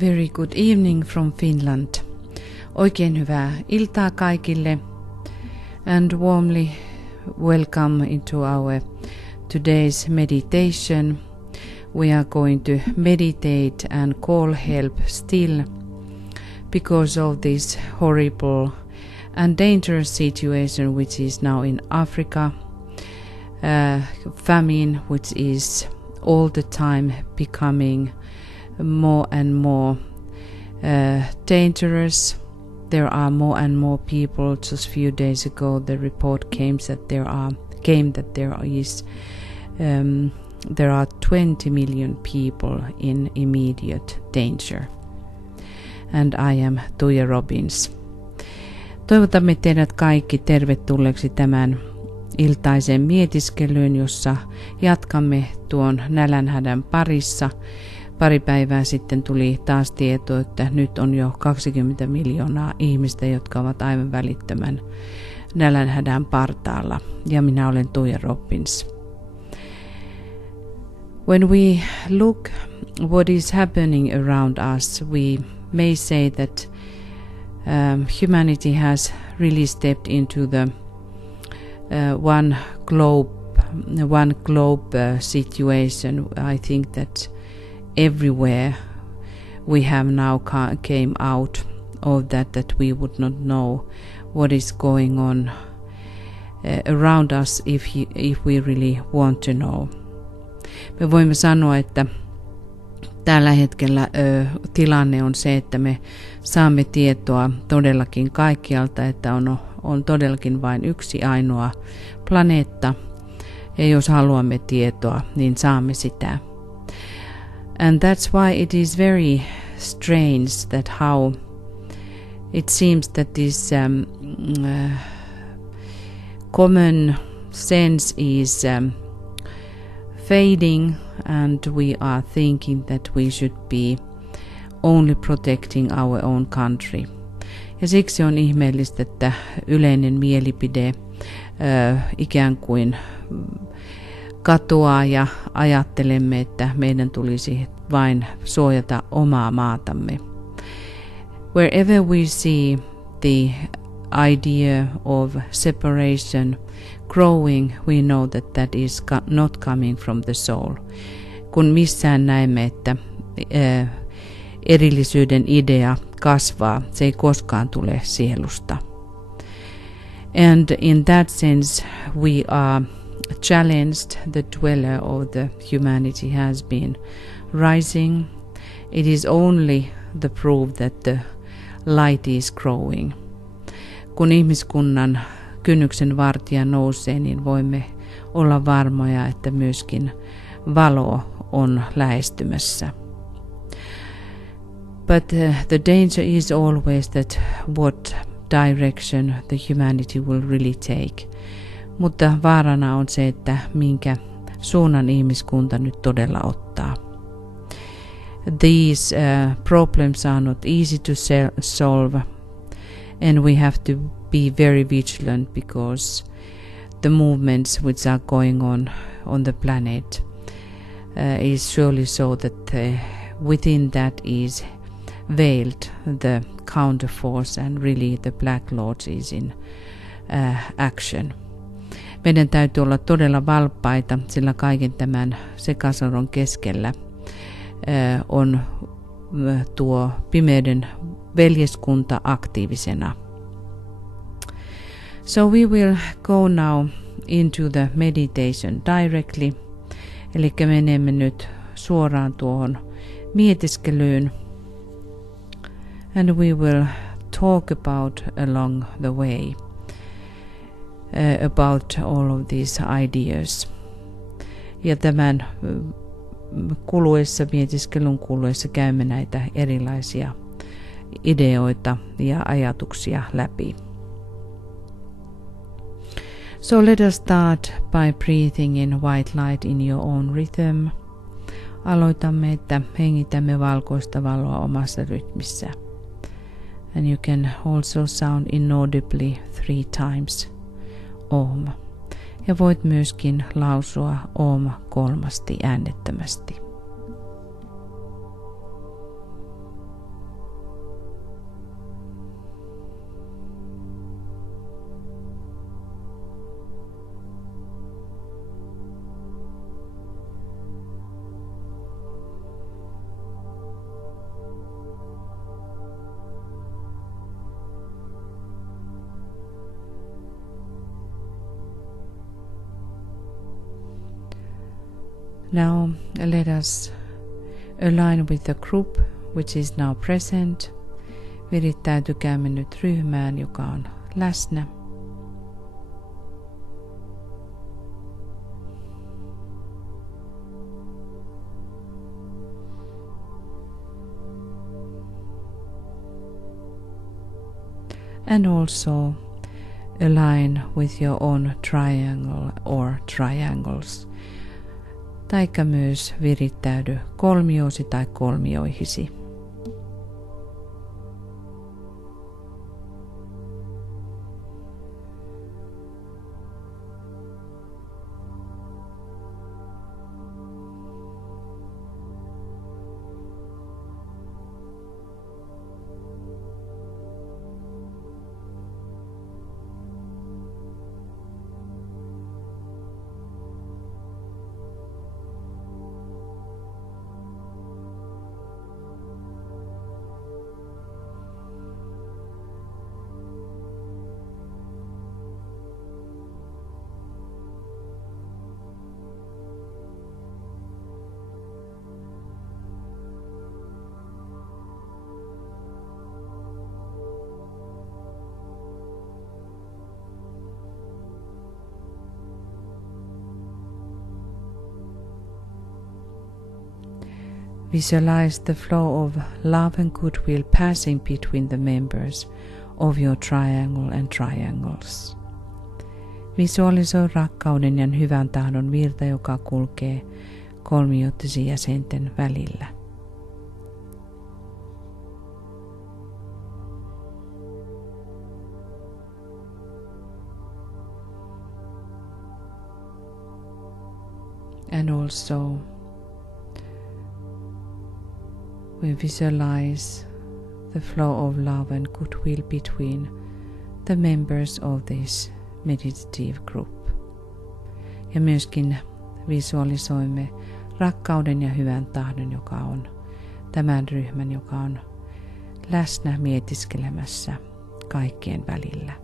Very good evening from Finland. Oikein hyvää iltaa kaikille and warmly welcome into our today's meditation. We are going to meditate and call help still because of this horrible and dangerous situation which is now in Africa. Famine which is all the time becoming more and more dangerous. There are more and more people. Just a few days ago the report came that there are 20 million people in immediate danger. And I am Tuija Robbins. Toivotamme teidät kaikki tervetulleeksi tämän iltaisen mietiskelyyn, jossa jatkamme tuon nälänhädän parissa. Pari päivää sitten tuli taas tieto, että nyt on jo 20 miljoonaa ihmistä, jotka ovat aivan välittömän nälänhädän partaalla. Ja minä olen Tuija Robbins. When we look what is happening around us, we may say that humanity has really stepped into the one globe situation. I think that everywhere we have now came out of that we would not know what is going on around us if we really want to know. Me voimme sanoa, että tällä hetkellä tilanne on se, että me saamme tietoa todellakin kaikkialta, että on todellakin vain yksi ainoa planeetta, ja jos haluamme tietoa, niin saamme sitä. And that's why it is very strange that how it seems that this common sense is fading, and we are thinking that we should be only protecting our own country. Ja siksi on ihmeellistä, että yleinen mielipide ikään kuin katoaa ja ajattelemme, että meidän tulisi vain suojata omaa maatamme. Wherever we see the idea of separation growing, we know that is not coming from the soul. Kun missään näemme, että erillisyyden idea kasvaa, se ei koskaan tule sielusta. And in that sense we are challenged. The dweller of the humanity has been rising. It is only the proof that the light is growing. Kun ihmiskunnan kynnyksen vartija nousee, niin voimme olla varmoja, että myöskin valo on lähestymässä. But the danger is always that what direction the humanity will really take. Mutta vaarana on se, että minkä suunnan ihmiskunta nyt todella ottaa. These problems are not easy to solve, and we have to be very vigilant because the movements which are going on the planet is surely so that within that is veiled the counterforce, and really the Black Lord is in action. Meidän täytyy olla todella valppaita, sillä kaiken tämän sekasorron keskellä on tuo pimeyden veljeskunta aktiivisena. So we will go now into the meditation directly. Eli menemme nyt suoraan tuohon mietiskelyyn. And we will talk about along the way about all of these ideas. Ja tämän mietiskelyn kuluessa käymme näitä erilaisia ideoita ja ajatuksia läpi. So let us start by breathing in white light in your own rhythm. Aloitamme, että hengitämme valkoista valoa omassa rytmissä. And you can also sound inaudibly 3 times. Om. Ja voit myöskin lausua Om 3 äänettömästi. Now let us align with the group which is now present. Virittäytykäämme nyt ryhmään, joka on läsnä. And also align with your own triangle or triangles. Taikka myös virittäydy kolmioosi tai kolmioihisi. Visualize the flow of love and goodwill passing between the members of your triangle and triangles. Visualisoi rakkauden ja hyvän tahdon virta, joka kulkee kolmiottisen jäsenten välillä. And also we visualize the flow of love and goodwill between the members of this meditative group. Ja myöskin visualisoimme rakkauden ja hyvän tahdon, joka on tämän ryhmän, joka on läsnä mietiskelemässä kaikkien välillä.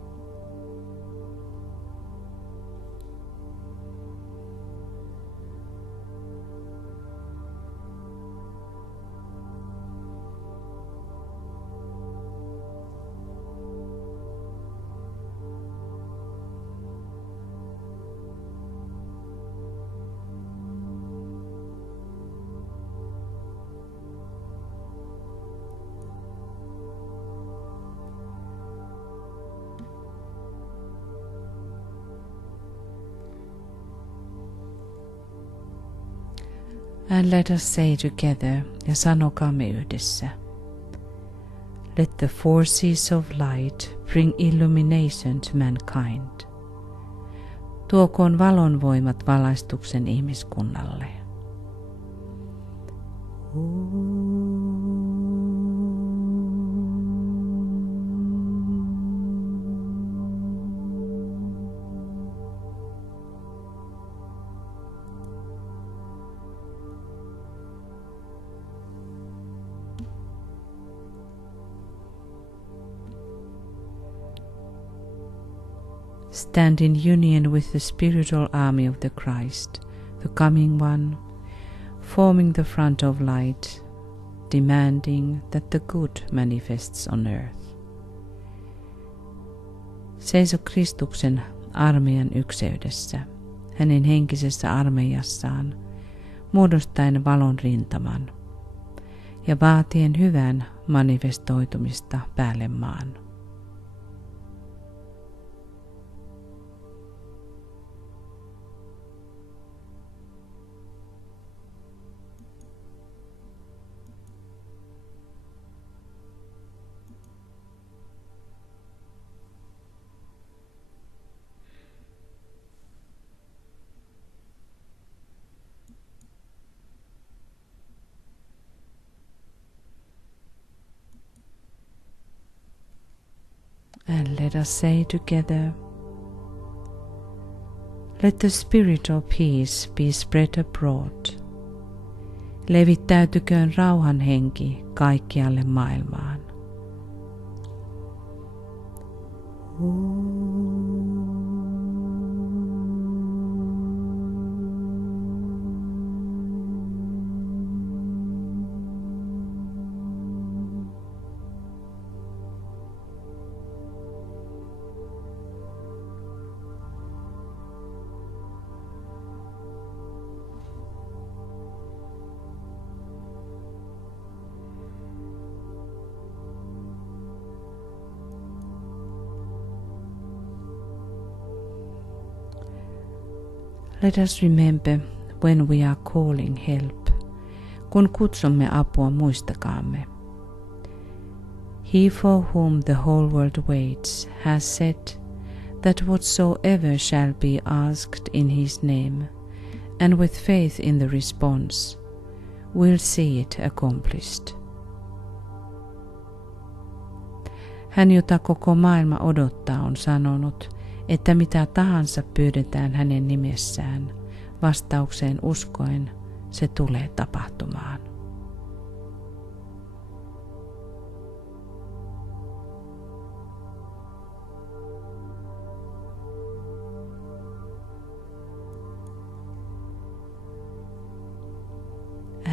And let us say together, ja sanokaamme yhdessä. Let the forces of light bring illumination to mankind. Tuokoon valon voimat valaistuksen ihmiskunnalle. Stand in union with the spiritual army of the Christ, the coming one, forming the front of light, demanding that the good manifests on earth. Seiso Kristuksen armeijan ykseydessä, hänen henkisessä armeijassaan, muodostaen valon rintaman ja vaatien hyvän manifestoitumista päälle maan. And let us say together, let the spirit of peace be spread abroad. Levittäytyköön rauhan henki kaikkialle maailmaan. Let us remember when we are calling help. Kun kutsumme apua, muistakaamme. He for whom the whole world waits has said that whatsoever shall be asked in his name, and with faith in the response, will see it accomplished. Hän, jota koko maailma odottaa, on sanonut, että mitä tahansa pyydetään hänen nimessään, vastaukseen uskoen se tulee tapahtumaan.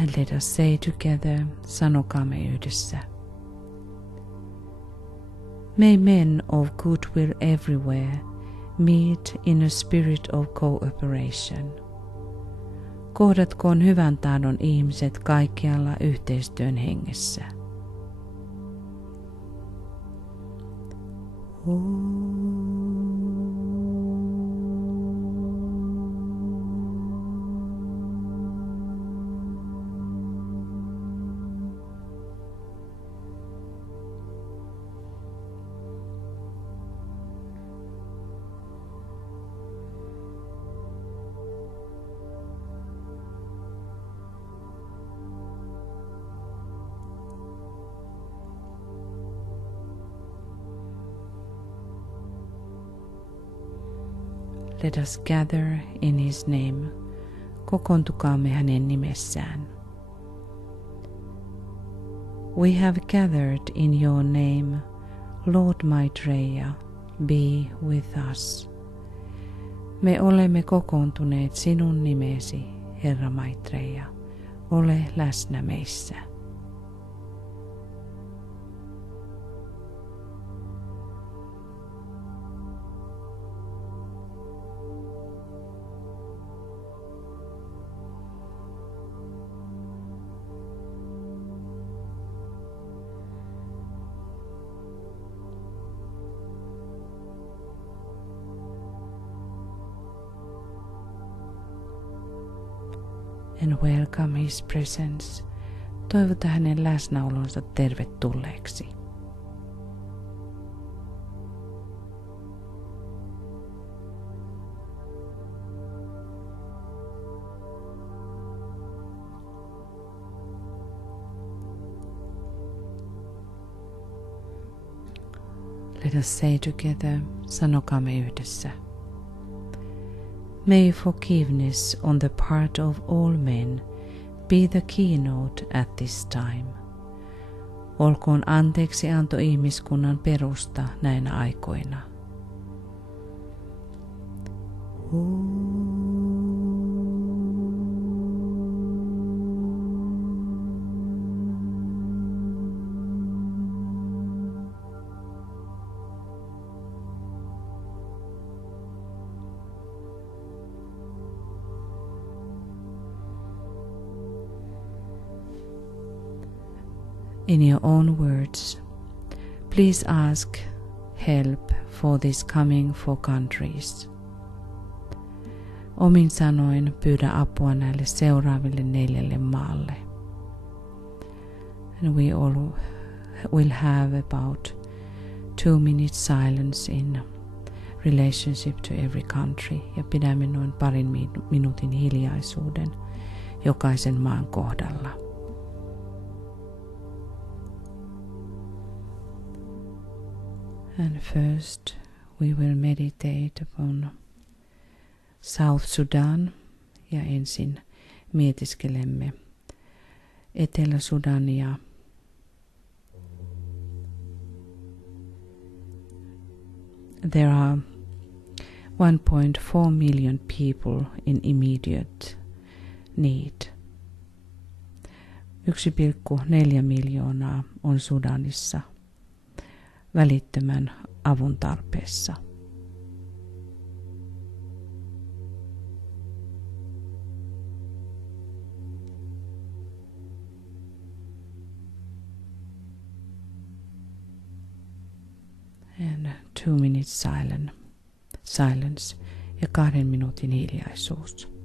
And let us say together, sanokaamme yhdessä. May men of goodwill everywhere meet in a spirit of cooperation. Kohdatkoon hyvän tahdon ihmiset kaikkialla yhteistyön hengessä. Let us gather in his name. Kokoontukaamme hänen nimessään. We have gathered in your name, Lord Maitreya, be with us. Me olemme kokoontuneet sinun nimesi, Herra Maitreya, ole läsnä meissä. And welcome his presence. Toivota hänen läsnäolonsa tervetulleeksi. Let us say together, sanokaamme yhdessä. May forgiveness on the part of all men be the keynote at this time. Olkoon anteeksianto ihmiskunnan perusta näinä aikoina. In your own words, please ask help for this coming for countries. Omin sanoin pyydä apua näille seuraaville 4 maalle. And we all will have about 2 minutes silence in relationship to every country. Ja pidämme noin parin minuutin hiljaisuuden jokaisen maan kohdalla. And first we will meditate upon South Sudan ja ensin mietiskelemme Etelä-Sudania. There are 1.4 million people in immediate need. 1,4 miljoonaa on Sudanissa välittömän avun tarpeessa. And 2 minutes silence ja 2 minuutin hiljaisuus.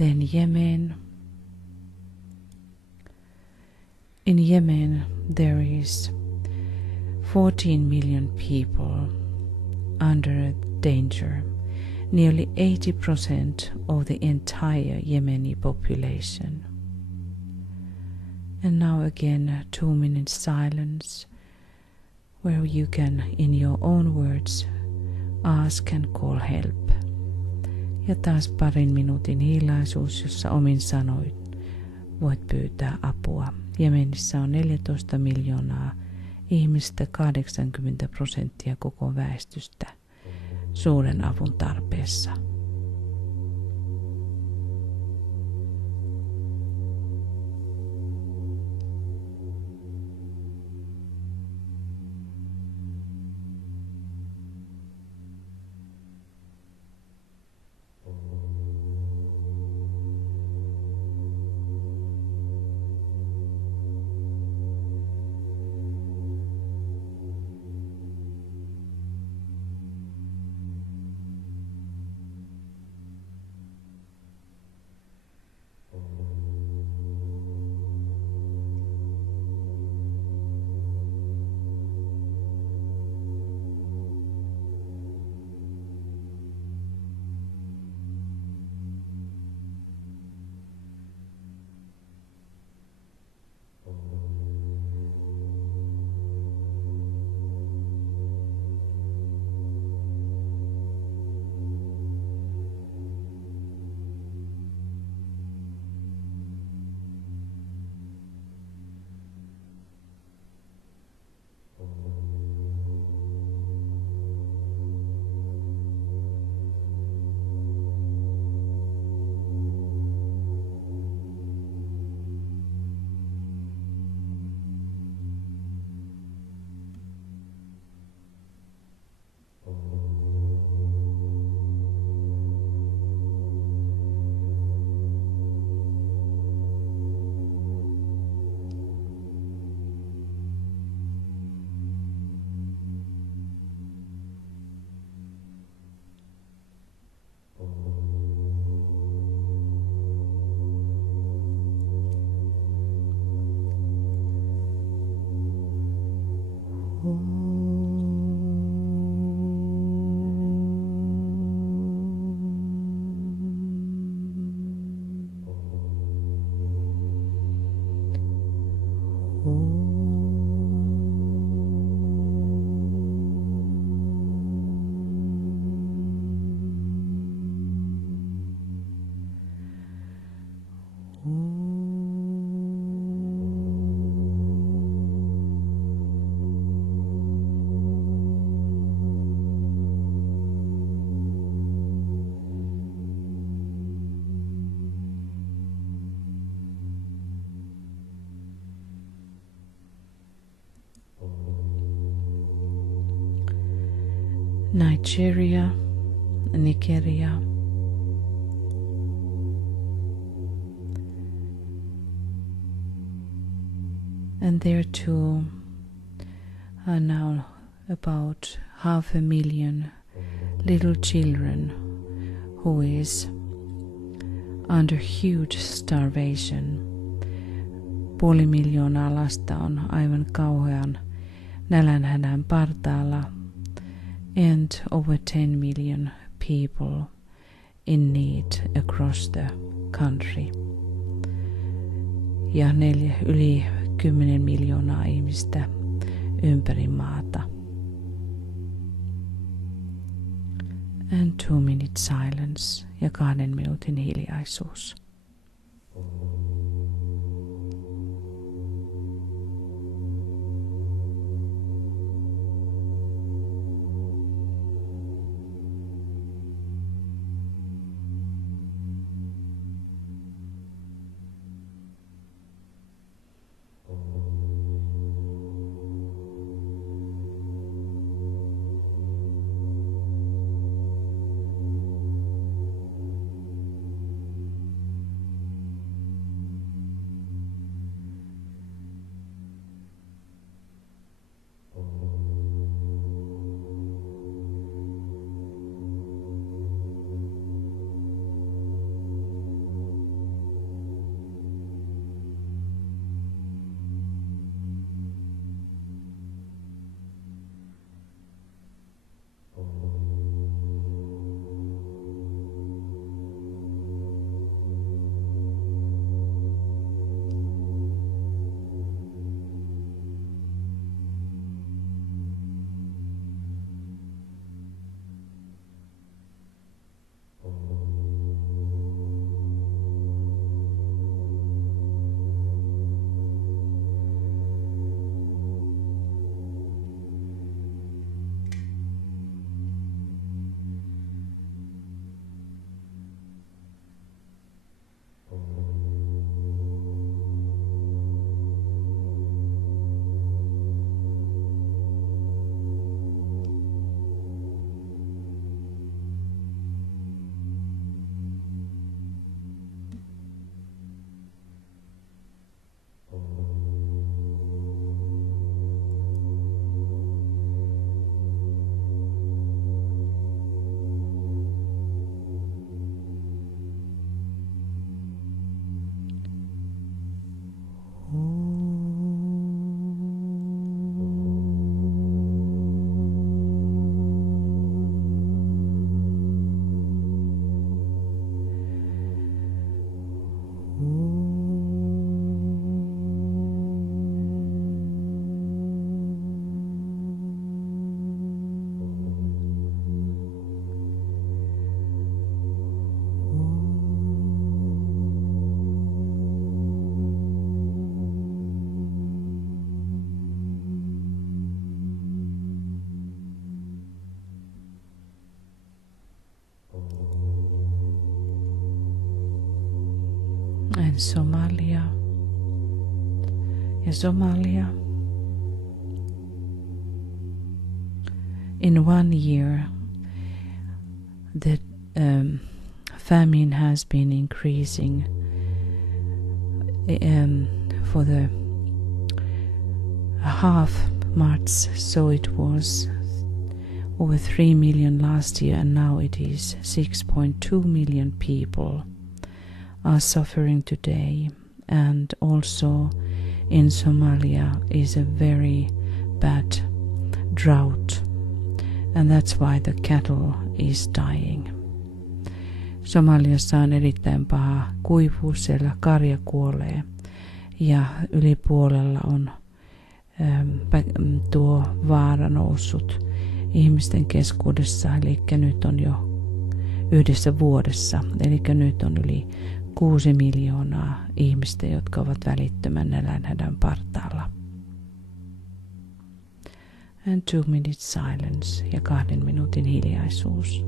Then Yemen. In Yemen there is 14 million people under danger, nearly 80% of the entire Yemeni population. And now again 2 minutes silence where you can in your own words ask and call help. Ja taas 2 minuutin hiljaisuus, jossa omin sanoin voit pyytää apua. Jemenissä on 14 miljoonaa ihmistä, 80% koko väestöstä suuren avun tarpeessa. Nigeria, and there too are now about 500,000 little children who is under huge starvation. 500,000 lasta on aivan kauhean nälänhädän partaalla, and over 10 million people in need across the country. Ja yli 10 miljoonaa ihmistä ympäri maata. And 2 minutes silence ja 2 minuutin hiljaisuus. And Somalia. In 1 year, the famine has been increasing for the half March, so it was over 3 million last year, and now it is 6.2 million people are suffering today. And also in Somalia is a very bad drought, and that's why the cattle is dying. Somaliassa on erittäin paha kuivuus, siellä karja kuolee ja yli puolella on tuo vaara noussut ihmisten keskuudessa, eli nyt on jo 1 vuodessa, eli nyt on yli 6 miljoonaa ihmistä, jotka ovat välittömän nälänhädän partaalla. And 2 minutes silence ja 2 minuutin hiljaisuus.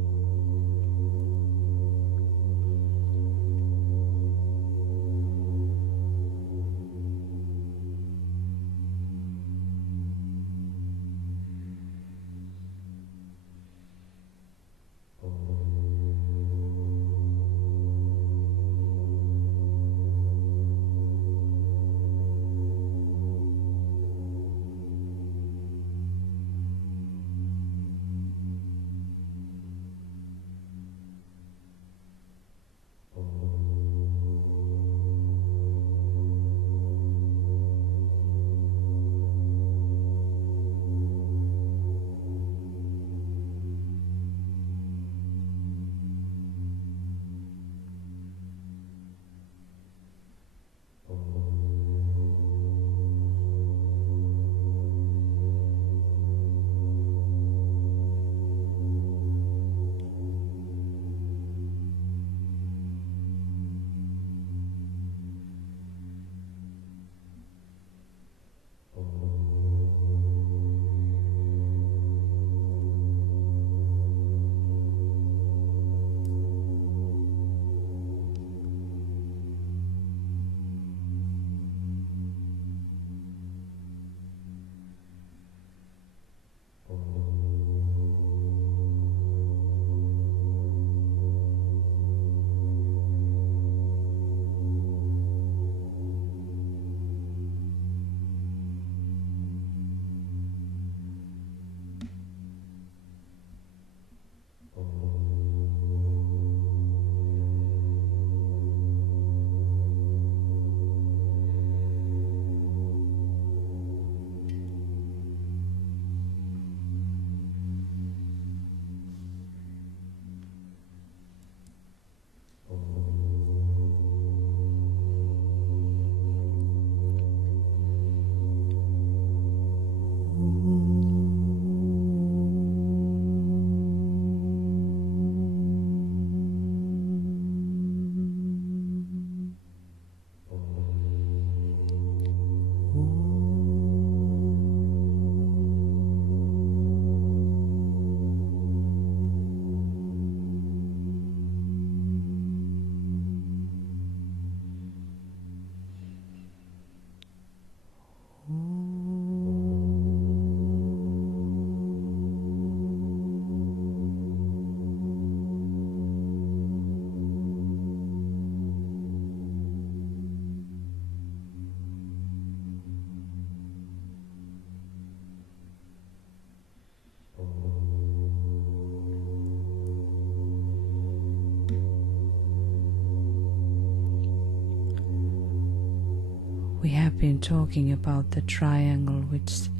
we have been talking about the triangle which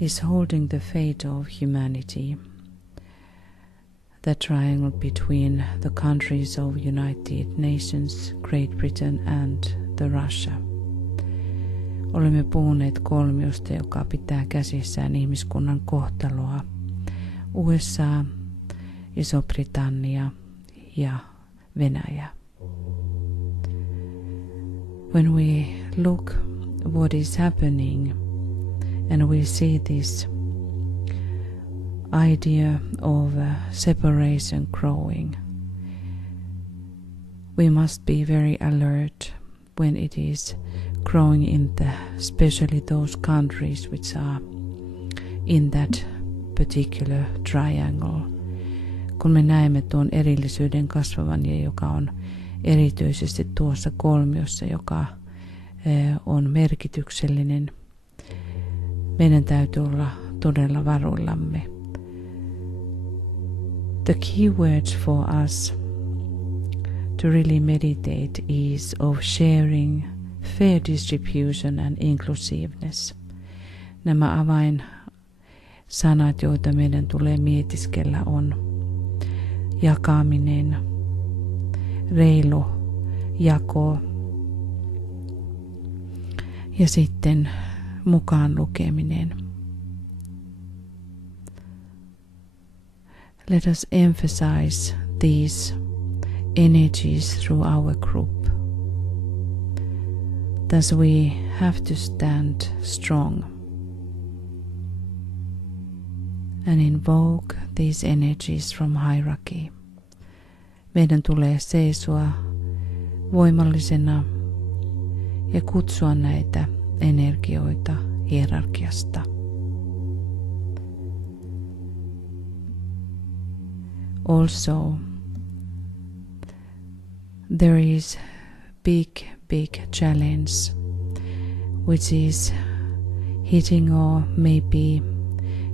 is holding the fate of humanity. The triangle between the countries of United Nations, Great Britain and the Russia. Olemme puhuneet kolmiosta, joka pitää käsissään ihmiskunnan kohtaloa. USA, Iso-Britannia ja Venäjä. When we look what is happening and we see this idea of separation growing, we must be very alert when it is growing in especially those countries which are in that particular triangle. Kun me näemme tuon erillisyyden kasvavan ja joka on erityisesti tuossa kolmiossa, joka on merkityksellinen, meidän täytyy olla todella varuillamme. The key words for us to really meditate is of sharing, fair distribution and inclusiveness. Nämä avainsanat, joita meidän tulee mietiskellä, on jakaminen, reilu jako ja sitten mukaan lukeminen. Let us emphasize these energies through our group. Thus we have to stand strong and invoke these energies from hierarchy. Meidän tulee seisoa voimallisena ja kutsua näitä energioita hierarkiasta. Also, there is big challenge which is hitting or maybe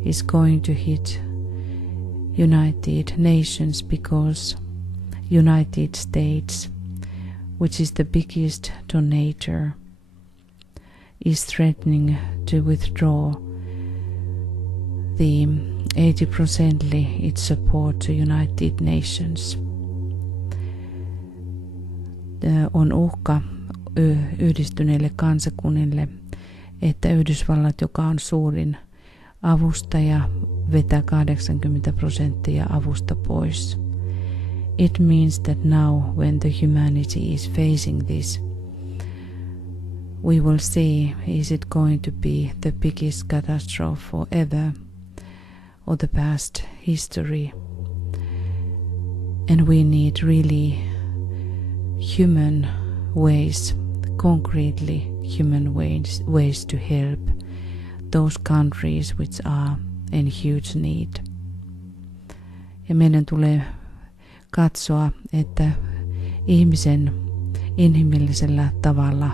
is going to hit United Nations because United States, which is the biggest donator, is threatening to withdraw the 80% its support to United Nations. On uhka yhdistyneille kansakunnille, että Yhdysvallat, joka on suurin avustaja, vetää 80% avusta pois. It means that now when the humanity is facing this, we will see, is it going to be the biggest catastrophe forever or the past history? And we need really human ways, concretely human ways to help those countries which are in huge need. Ja meidän tulee katsoa, että ihmisen inhimillisellä tavalla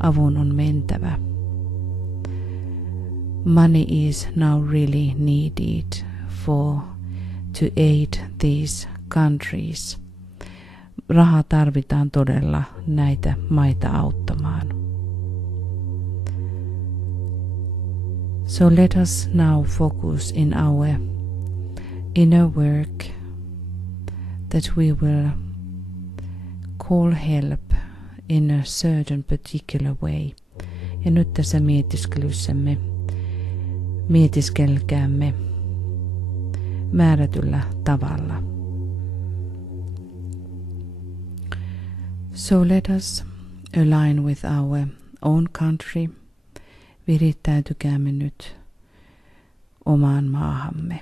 avun on mentävä. Money is now really needed to aid these countries. Rahaa tarvitaan todella näitä maita auttamaan. So let us now focus in our inner work that we will call help in a certain particular way. Ja nyt tässä mietiskelkäämme määrätyllä tavalla. So let us align with our own country. Virittäytykäämme nyt omaan maahamme.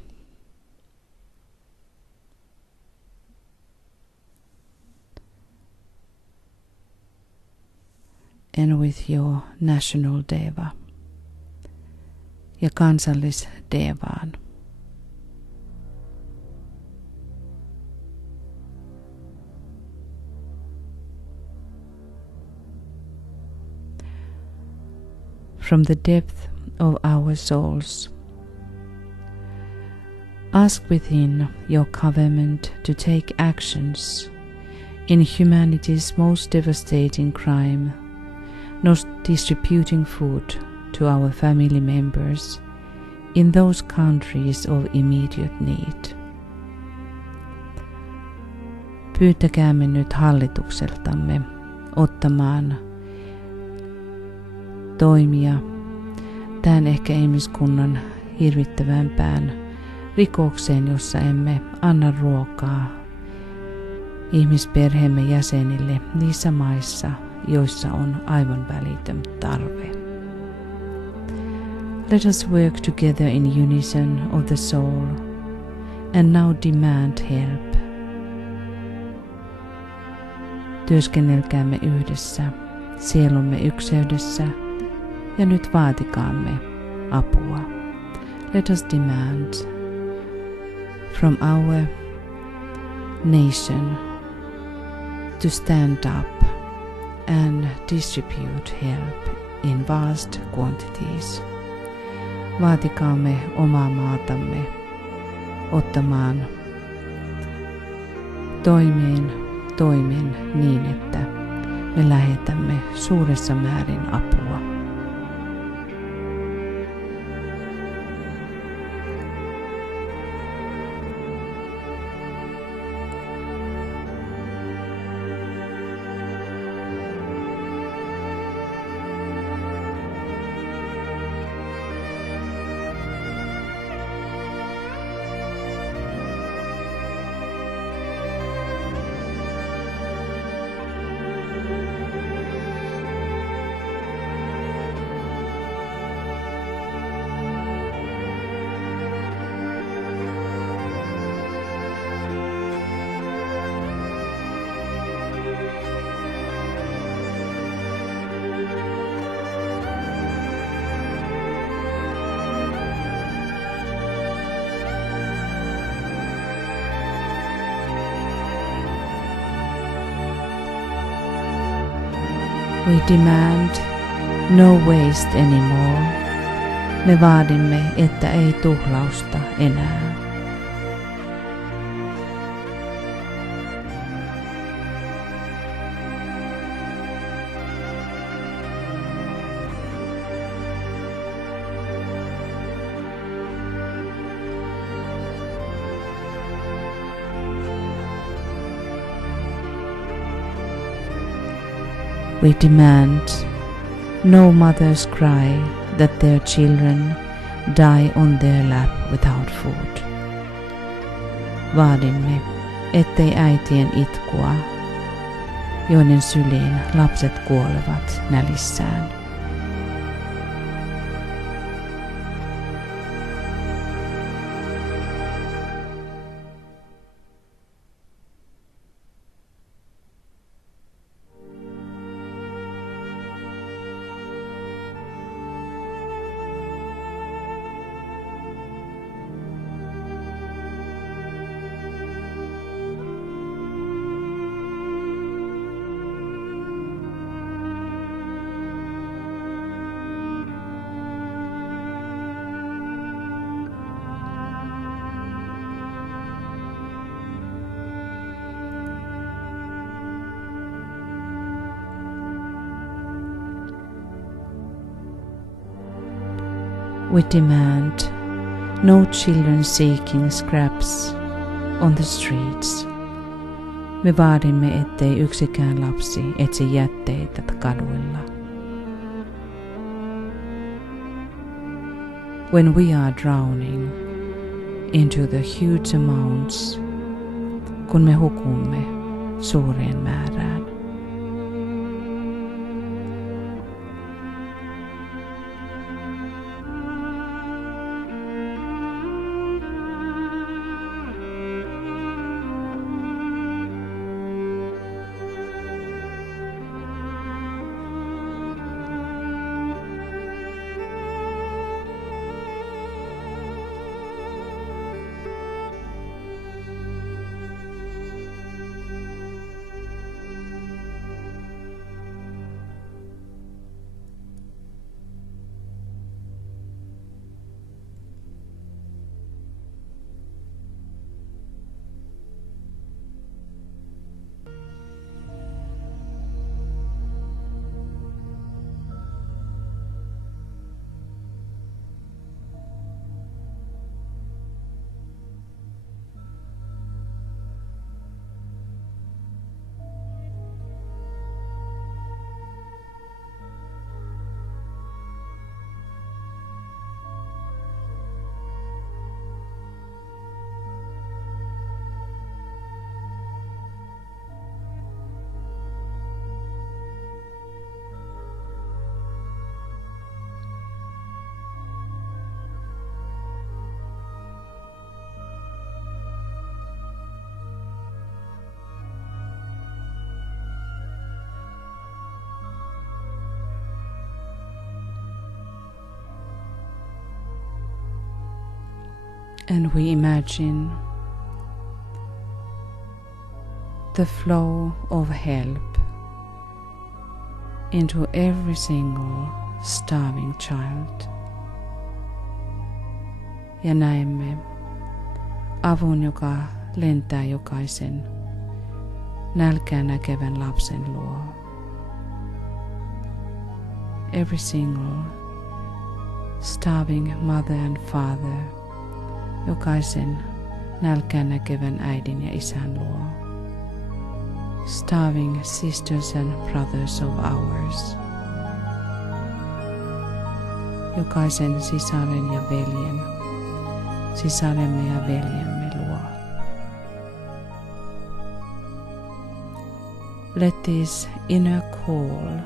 And with your national deva ja kansallisdevaan. From the depth of our souls, ask within your government to take actions in humanity's most devastating crime, not distributing food to our family members in those countries of immediate need. Pyytäkäämme nyt hallitukseltamme ottamaan toimia tähän ehkä ihmiskunnan hirvittävämpään rikokseen, jossa emme anna ruokaa ihmisperheemme jäsenille niissä maissa, joissa on aivan välitön tarve. Let us work together in unison of the soul and now demand help. Työskennelkäämme yhdessä, sielumme ykseydessä ja nyt vaatikaamme apua. Let us demand from our nation to stand up and distribute help in vast quantities. Vaatikaamme omaa maatamme ottamaan toimen niin, että me lähetämme suuressa määrin apua. We demand no waste anymore. Me vaadimme, että ei tuhlausta enää. We demand no mothers cry that their children die on their lap without food. Vaadimme, ettei äitien itkua, joiden syliin lapset kuolevat nälissään. We demand no children seeking scraps on the streets. Me vaadimme, ettei yksikään lapsi etsi jätteitä kaduilla. When we are drowning into the huge amounts, kun me hukumme suureen määrään. And we imagine the flow of help into every single starving child. Ja näemme avun, joka lentää jokaisen nälkää näkevän lapsen luo. Every single starving mother and father, jokaisen nälkää näkevän äidin ja isän luo. Starving sisters and brothers of ours, jokaisen sisaren ja veljen, sisaremme ja veljemme luo. Let this inner call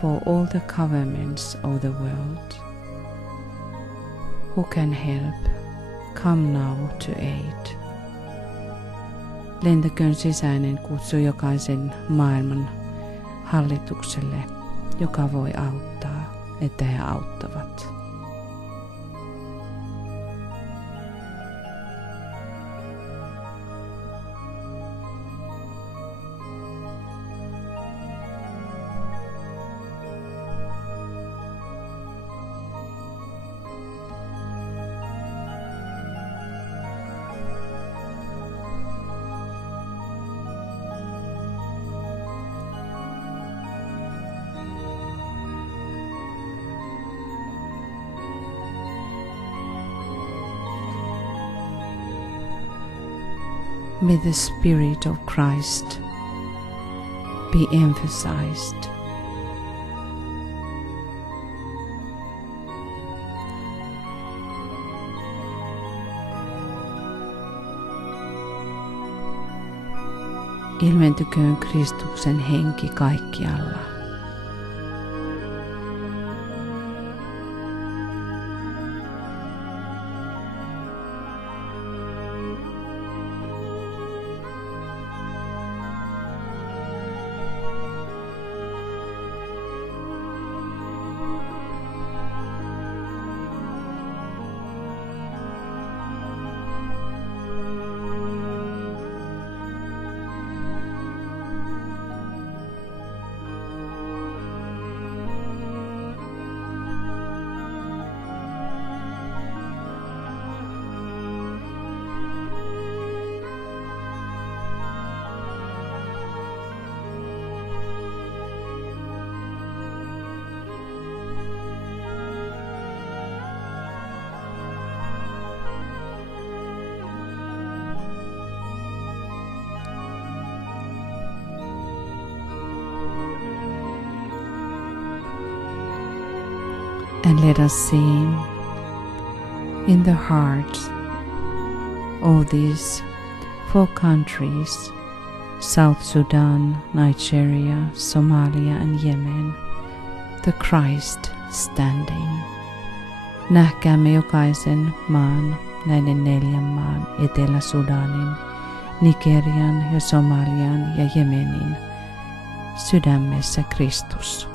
for all the governments of the world who can help come now to aid. Lentäköön sisäinen kutsu jokaisen maailman hallitukselle, joka voi auttaa, että he auttavat. May the Spirit of Christ be emphasized. Ilmentyköön Kristuksen henki kaikkialla. And let us see in the hearts of these 4 countries, South Sudan, Nigeria, Somalia and Yemen, the Christ standing. Nähkäämme jokaisen maan, näiden 4 maan, Etelä-Sudanin, Nigerian ja Somalian ja Jemenin sydämessä Kristus.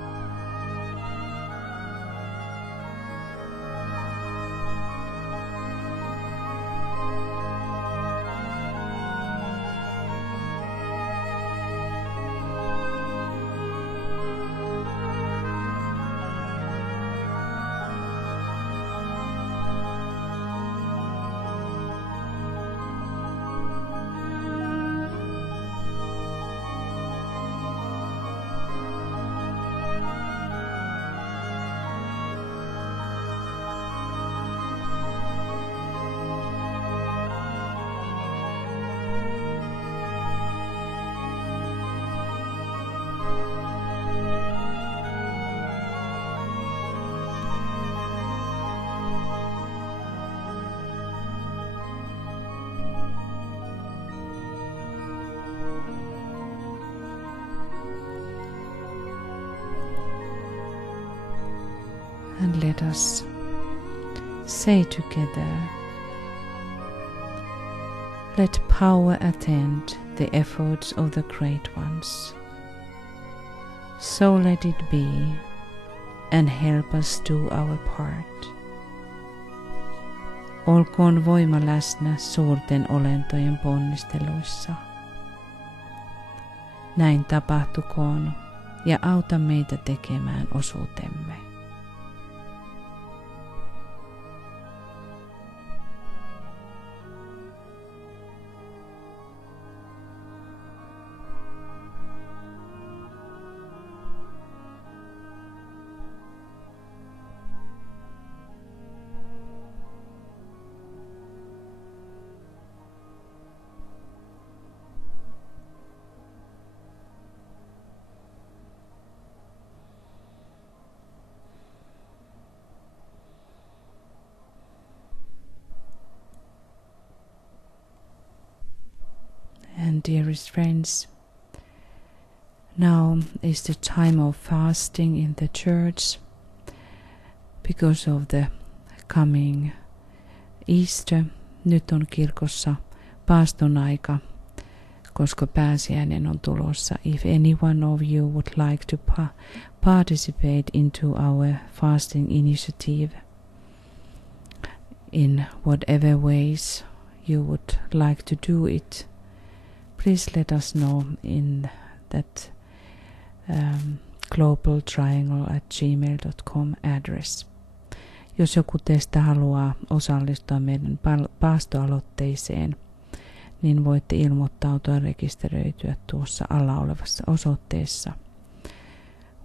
And let us say together, let power attend the efforts of the great ones. So let it be, and help us do our part. Olkoon voima läsnä suurten olentojen ponnisteluissa. Näin tapahtukoon ja auta meitä tekemään osuutemme. And dearest friends, now is the time of fasting in the church because of the coming Easter. Nyt on kirkossa paaston aika, koska pääsiäinen on tulossa. If any one of you would like to participate into our fasting initiative in whatever ways you would like to do it, please let us know in that globaltriangle@gmail.com address. Jos joku teistä haluaa osallistua meidän paastoaloitteeseen, niin voitte ilmoittautua rekisteröityä tuossa alla olevassa osoitteessa.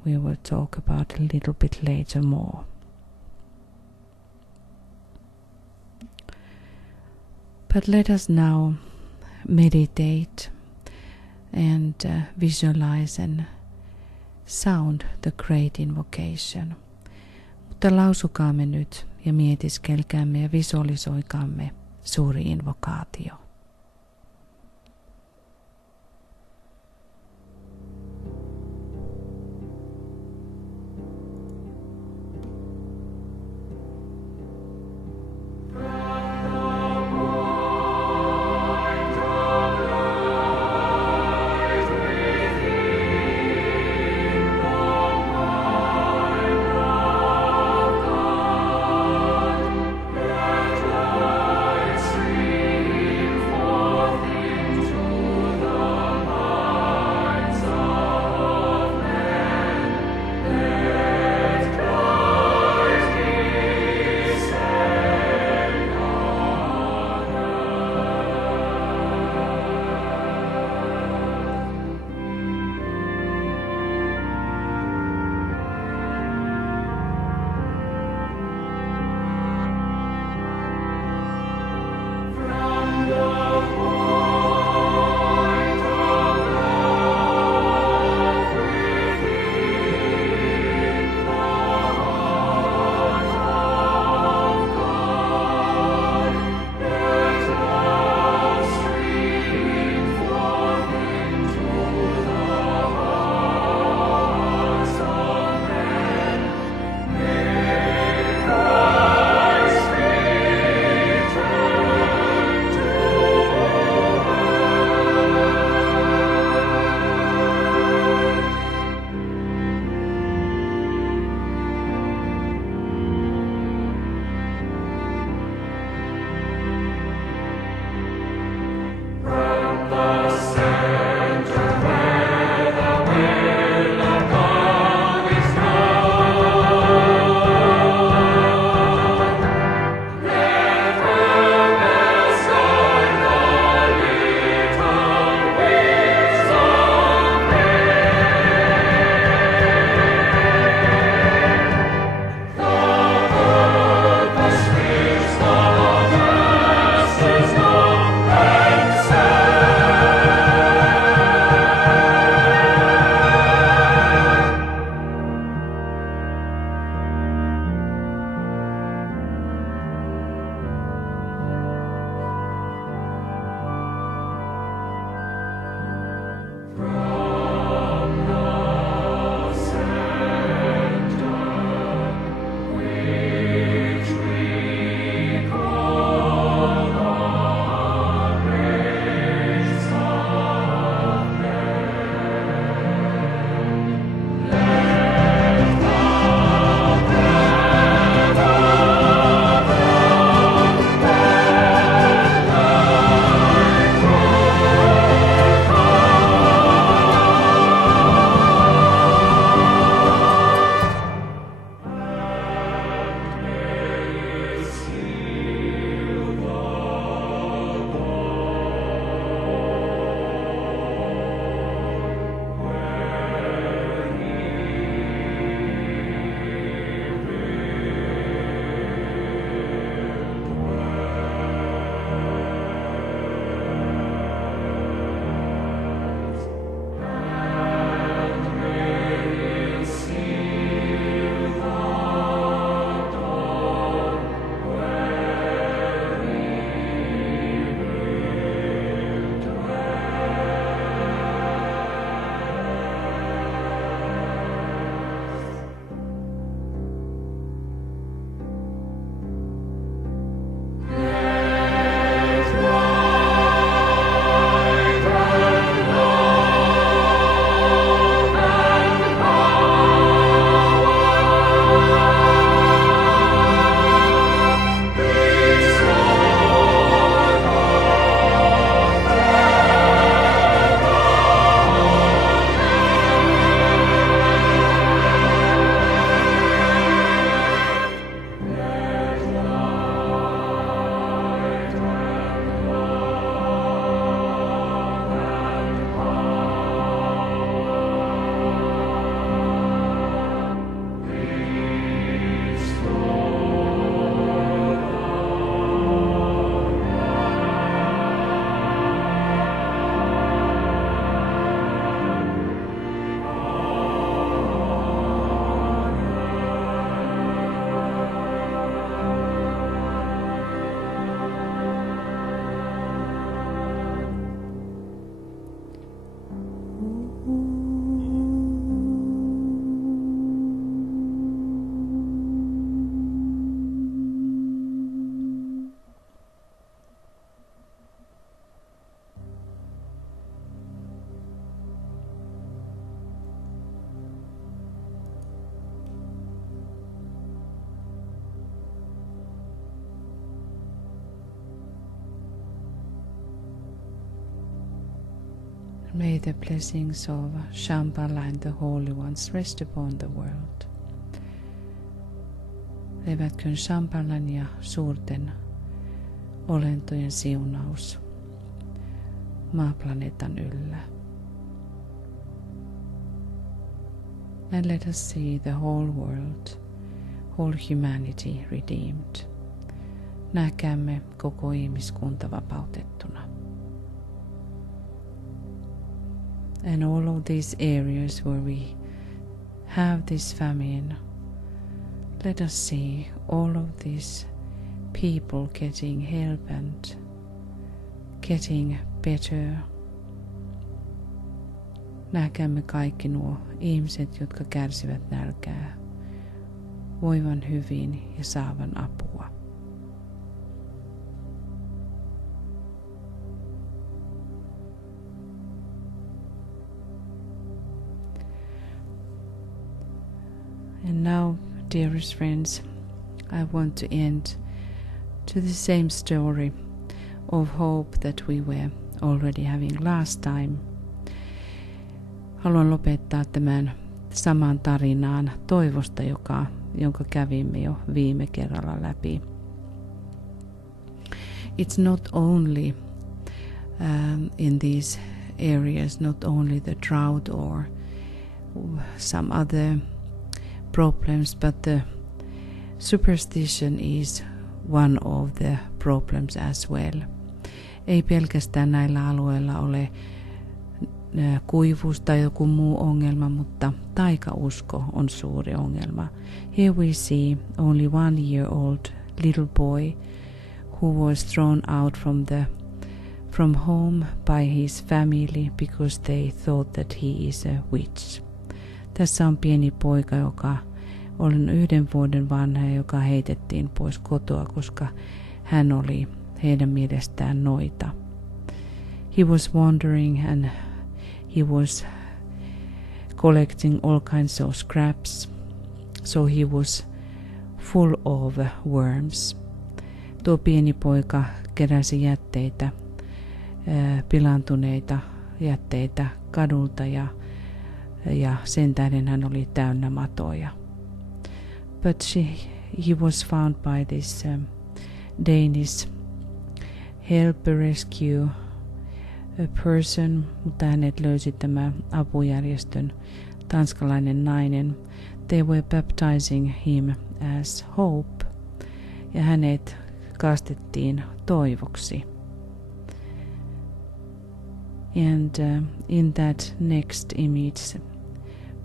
We will talk about a little bit later more. But let us now meditate and visualize and sound the great invocation. Mutta lausukaamme nyt ja mietiskelkäämme ja visualisoikaamme suuri invokaatio. May the blessings of Shambhala and the Holy Ones rest upon the world. Levätköön Shambhalan ja suurten olentojen siunaus maaplaneetan yllä. And let us see the whole world, whole humanity redeemed. Näkäämme koko ihmiskunta vapautettuna. And all of these areas where we have this famine, let us see all of these people getting help and getting better. Näkäämme kaikki nuo ihmiset, jotka kärsivät nälkää, voivan hyvin ja saavan apua. And now, dearest friends, I want to end to the same story of hope that we were already having last time. Haluan lopettaa tämän saman tarinaan toivosta, jonka kävimme jo viime kerralla läpi. It's not only in these areas, not only the drought or some other problems, but the superstition is one of the problems as well. Ei pelkästään näillä alueilla ole kuivuus tai joku muu ongelma, mutta taikausko on suuri ongelma. Here we see only 1-year-old little boy who was thrown out from home by his family because they thought that he is a witch. Tässä on pieni poika, joka on 1 vuoden vanha, joka heitettiin pois kotoa, koska hän oli heidän mielestään noita. He was wandering and he was collecting all kinds of scraps, so he was full of worms. Tuo pieni poika keräsi jätteitä, pilaantuneita jätteitä kadulta ja sen tähden hän oli täynnä matoja. But he was found by this Danish help rescue person, mutta hänet löysi tämä apujärjestön tanskalainen nainen. They were baptizing him as Hope, ja hänet kastettiin Toivoksi. And in that next image,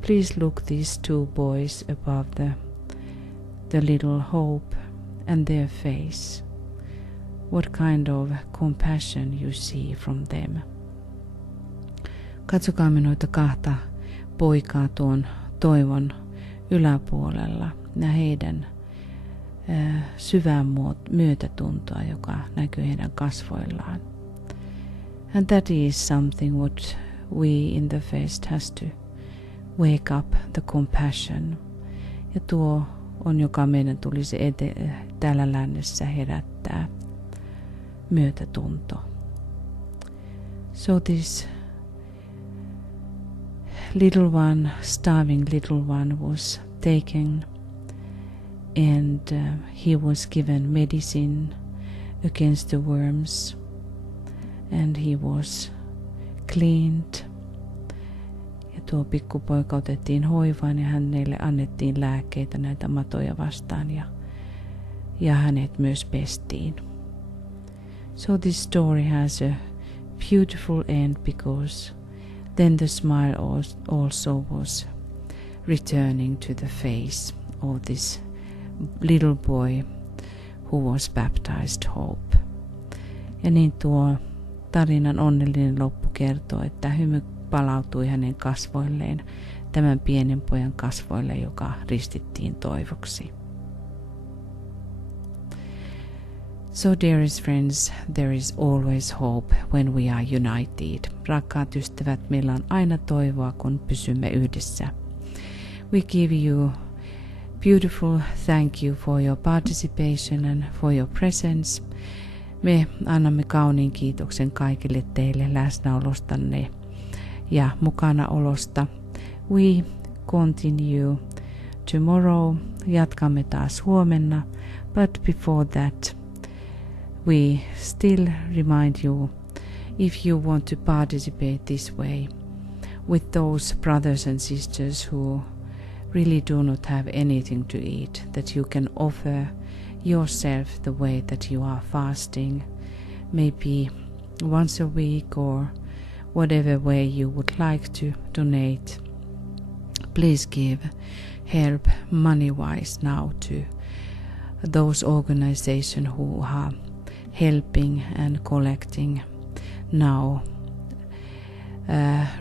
please look these 2 boys above the little Hope and their face. What kind of compassion you see from them. Katsokaamme noita 2 poikaa tuon toivon yläpuolella ja heidän syvää myötätuntoa, joka näkyy heidän kasvoillaan. And that is something what we in the Fest has to wake up the compassion. Ja tuo on, joka meidän tulisi täällä lännessä herättää, myötätunto. So this little one, starving little one, was taken and he was given medicine against the worms and he was cleaned. Ja tuo pikkupoika otettiin hoivaan ja hänelle annettiin lääkkeitä näitä matoja vastaan ja hänet myös pestiin. So this story has a beautiful end because then the smile also was returning to the face of this little boy who was baptized Hope. Ja niin tuo tarinan onnellinen loppu kertoo, että hymy palautui hänen kasvoilleen, tämän pienen pojan kasvoille, joka ristittiin Toivoksi. So dearest friends, there is always hope when we are united. Rakkaat ystävät, meillä on aina toivoa, kun pysymme yhdessä. We give you beautiful thank you for your participation and for your presence. Me annamme kauniin kiitoksen kaikille teille läsnäolostanne ja mukanaolosta. We continue tomorrow. Jatkamme taas huomenna. But before that, we still remind you, if you want to participate this way with those brothers and sisters who really do not have anything to eat, that you can offer yourself the way that you are fasting, maybe once a week or whatever way you would like to donate. Please give help money-wise now to those organizations who are helping and collecting now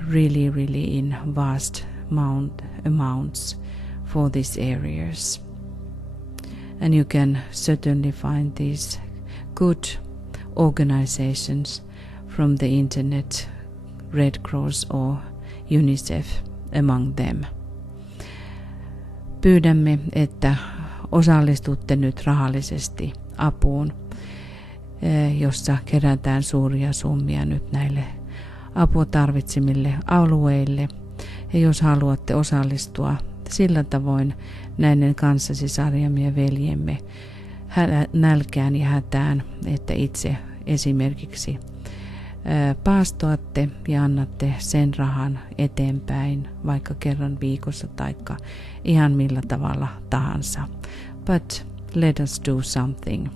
really in vast amounts for these areas. And you can certainly find these good organizations from the internet, Red Cross or UNICEF among them. Pyydämme, että osallistutte nyt rahallisesti apuun, jossa kerätään suuria summia nyt näille apua tarvitsemille alueille. Ja jos haluatte osallistua sillä tavoin näiden kanssasisarjamme ja veljemme nälkään ja hätään, että itse esimerkiksi paastoatte ja annatte sen rahan eteenpäin vaikka kerran viikossa taikka ihan millä tavalla tahansa. But let us do something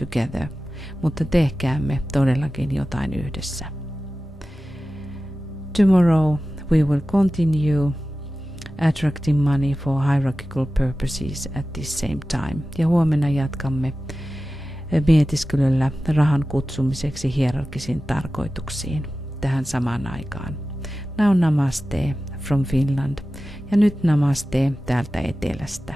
together. Mutta tehkäämme todellakin jotain yhdessä. Tomorrow we will continue attracting money for hierarchical purposes at the same time. Ja huomenna jatkamme mietiskelyllä rahan kutsumiseksi hierarkisiin tarkoituksiin tähän samaan aikaan. Now namaste from Finland ja nyt namaste täältä etelästä.